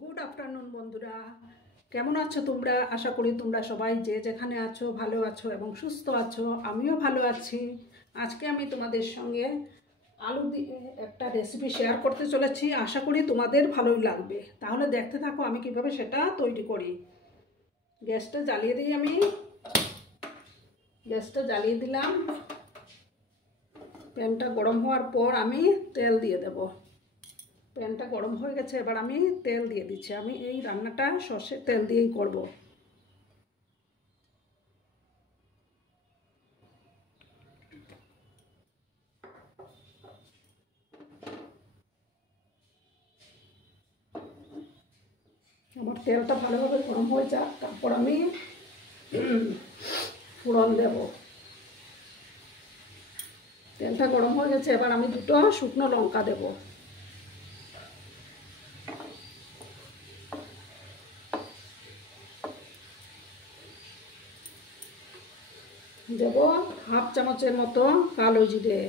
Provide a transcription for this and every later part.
Good afternoon বন্ধুরা, কেমন আছো তোমরা? আশা করি তোমরা সবাই যে যেখানে আছো ভালো আছো এবং সুস্থ আছো। আমিও ভালো আছি। আজকে আমি তোমাদের সঙ্গে আলু দিয়ে একটা রেসিপি শেয়ার করতে চলেছি। আশা করি তোমাদের ভালোই লাগবে। তাহলে দেখতে থাকো আমি কিভাবে সেটা তৈরি করি। গ্যাসটা জ্বালিয়ে দিলাম। প্যানটা গরম হওয়ার পর আমি তেল দিয়ে দেব। প্যানটা গরম হয়ে গেছে, এবার আমি তেল দিয়ে দিচ্ছি। আমি এই রান্নাটা সর্ষের তেল দিয়েই করব। আমার তেলটা ভালোভাবে গরম হয়ে যাক, তারপর আমি ফোড়ন দেব। তেলটা গরম হয়ে গেছে, এবার আমি দুটো শুকনো লঙ্কা দেব। দেব হাফ চামচের মতো কালো জিরে।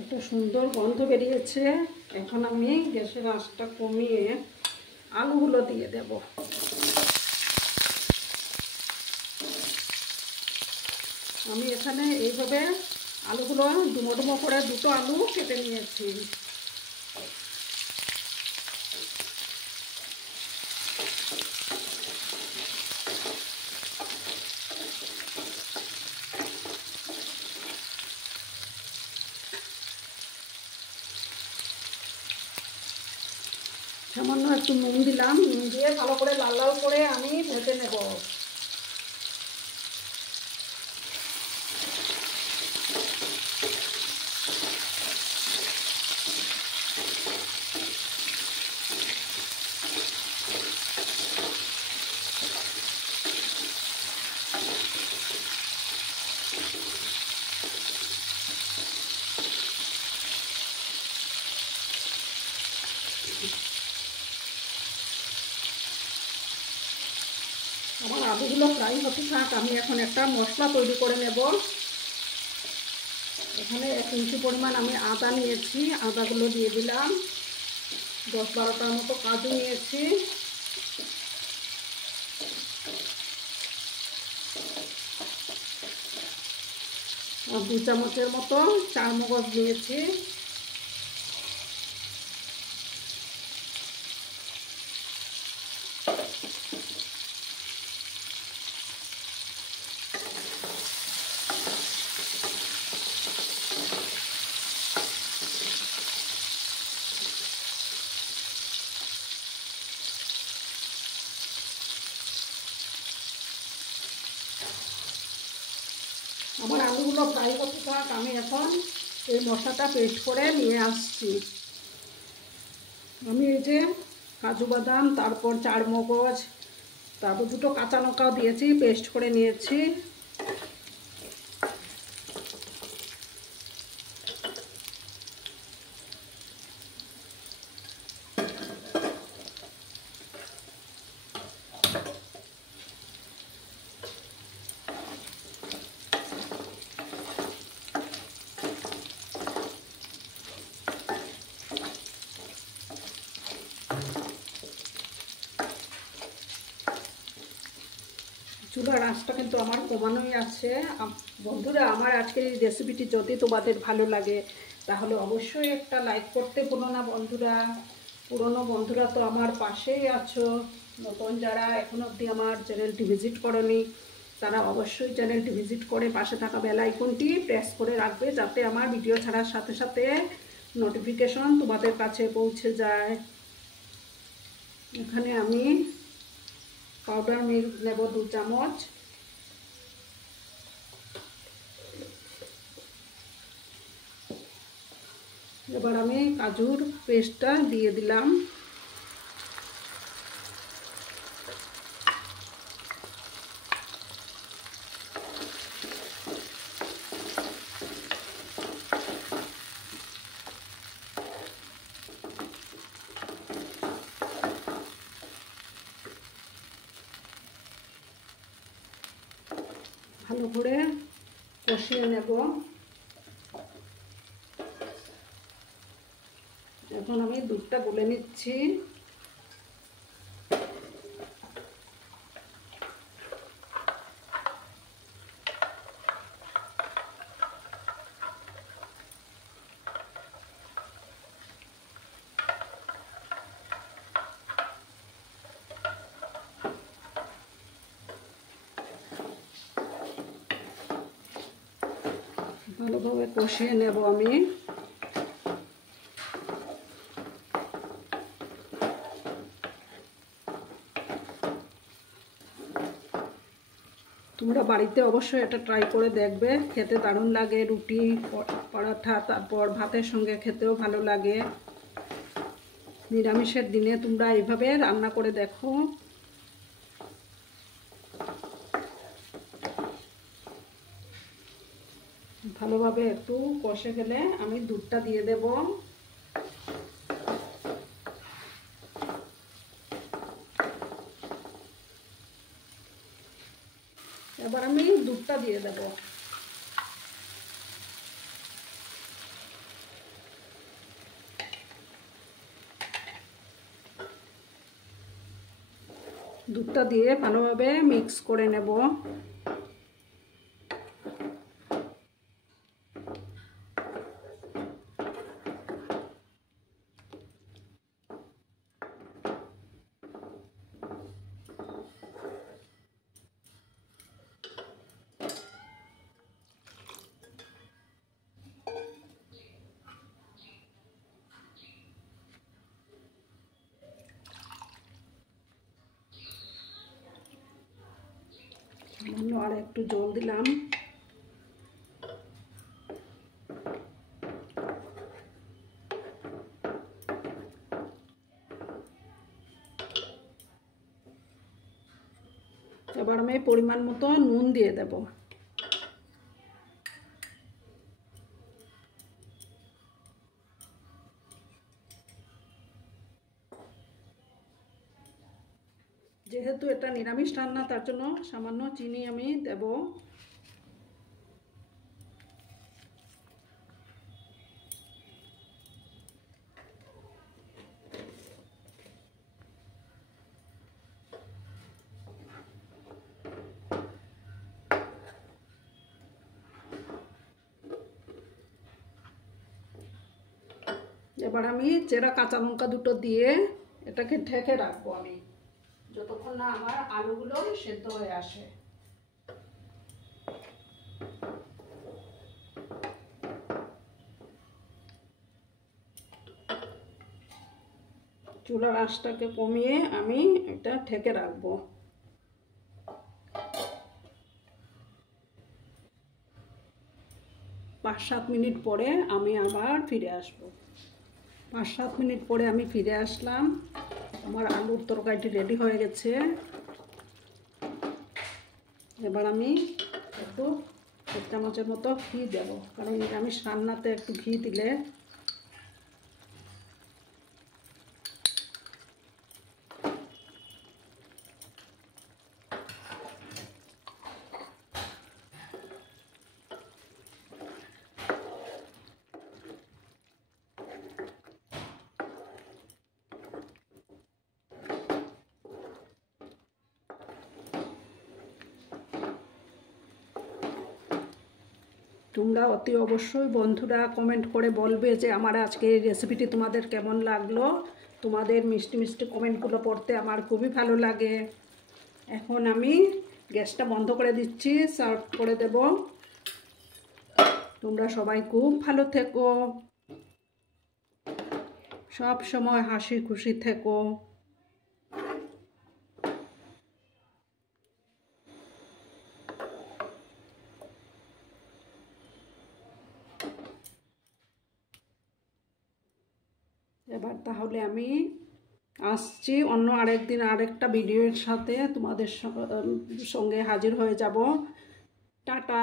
একটা সুন্দর গন্ধ বেরিয়েছে। এখন আমি গ্যাসের আঁচটা কমিয়ে আলুগুলো দিয়ে দেব। আমি এখানে এইভাবে আলুগুলো ডুমো ডুমো করে দুটো আলু কেটে নিয়েছি। সামান্য একটু নুন দিলাম। নুন দিয়ে ভালো করে লাল লাল করে আমি ভেজে নেব। আমার আলুগুলো ফ্রাই হতে থাক, আমি এখন একটা মশলা তৈরি করে নেব। এখানে 1 ইঞ্চি পরিমাণ আমি আদা নিয়েছি, আদাগুলো দিয়ে দিলাম। 10-12টার মতো কাজু নিয়েছি। আর 2 চামচের মতো চারমগজ নিয়েছি। আমার আলুগুলো ফ্রাই করতে থাক, আমি এখন এই মশলাটা পেস্ট করে নিয়ে আসছি। আমি এই যে কাজু বাদাম, তারপর চারমগজ, তারপর 2টো কাঁচা লঙ্কাও দিয়েছি, পেস্ট করে নিয়েছি। চুলার আঁচটা কিন্তু আমার কমানোই আছে। বন্ধুরা, আমার আজকের এই রেসিপিটি যদি তোমাদের ভালো লাগে তাহলে অবশ্যই একটা লাইক করতে ভুলো না বন্ধুরা। পুরনো বন্ধুরা তো আমার পাশেই আছো। নতুন যারা এখন অবধি আমার চ্যানেলটি ভিজিট করনি তারা অবশ্যই চ্যানেলটি ভিজিট করে পাশে থাকা বেল আইকনটি প্রেস করে রাখবে, যাতে আমার ভিডিও ছাড়ার সাথে সাথে নোটিফিকেশন তোমাদের কাছে পৌঁছে যায়। এখানে আমি পাউডার মিল্ক নেব 2 চামচ। এবার আমি কাজুর পেস্টটা দিয়ে দিলাম। ভালো করে কষিয়ে নেব। এখন আমি দুধটা গুলে নিচ্ছি। ভালোভাবে কষিয়ে নেব আমি। তোমরা বাড়িতে অবশ্যই এটা ট্রাই করে দেখবে, খেতে দারুণ লাগে। রুটি, পরাঠা, তারপর ভাতের সঙ্গে খেতেও ভালো লাগে। নিরামিষের দিনে তোমরা এইভাবে রান্না করে দেখো। ভালোভাবে একটু কষে গেলে আমি দুধটা দিয়ে দেব। এবার আমি দুধটা দিয়ে দেব। দুধটা দিয়ে ভালোভাবে মিক্স করে নেব। আর একটু জল দিলাম। এবার আমি পরিমাণ মতো নুন দিয়ে দেব। যেহেতু এটা নিরামিষ রান্না, তার জন্য সামান্য চিনি আমি দেব। এবার আমি চেরা কাঁচা লঙ্কা দুটো দিয়ে এটাকে ঢেকে রাখবো আমি, যতক্ষণ না আমার আলুগুলো সেদ্ধ হয়ে আসে। চুলার আঁচটাকে কমিয়ে আমি এটা ঢেকে রাখবো। 5-7 মিনিট পরে আমি আবার ফিরে আসব। 5-7 মিনিট পরে আমি ফিরে আসলাম। আমার আলুর তরকারিটি রেডি হয়ে গেছে। এবার আমি একটু 1 চামচের মতো ঘি দেব, কারণ নিরামিষ রান্নাতে একটু ঘি দিলে তোমরা অতি অবশ্যই বন্ধুরা কমেন্ট করে বলবে যে আমার আজকে এই রেসিপিটি তোমাদের কেমন লাগলো। তোমাদের মিষ্টি মিষ্টি কমেন্টগুলো পড়তে আমার খুবই ভালো লাগে। এখন আমি গ্যাসটা বন্ধ করে দিচ্ছি, সার্ভ করে দেব। তোমরা সবাই খুব ভালো থেকো, সব সময় হাসি খুশি থেকো। এবার তাহলে আমি আসছি অন্য আরেকদিন আরেকটা ভিডিওর সাথে তোমাদের সঙ্গে হাজির হয়ে যাব। টাটা।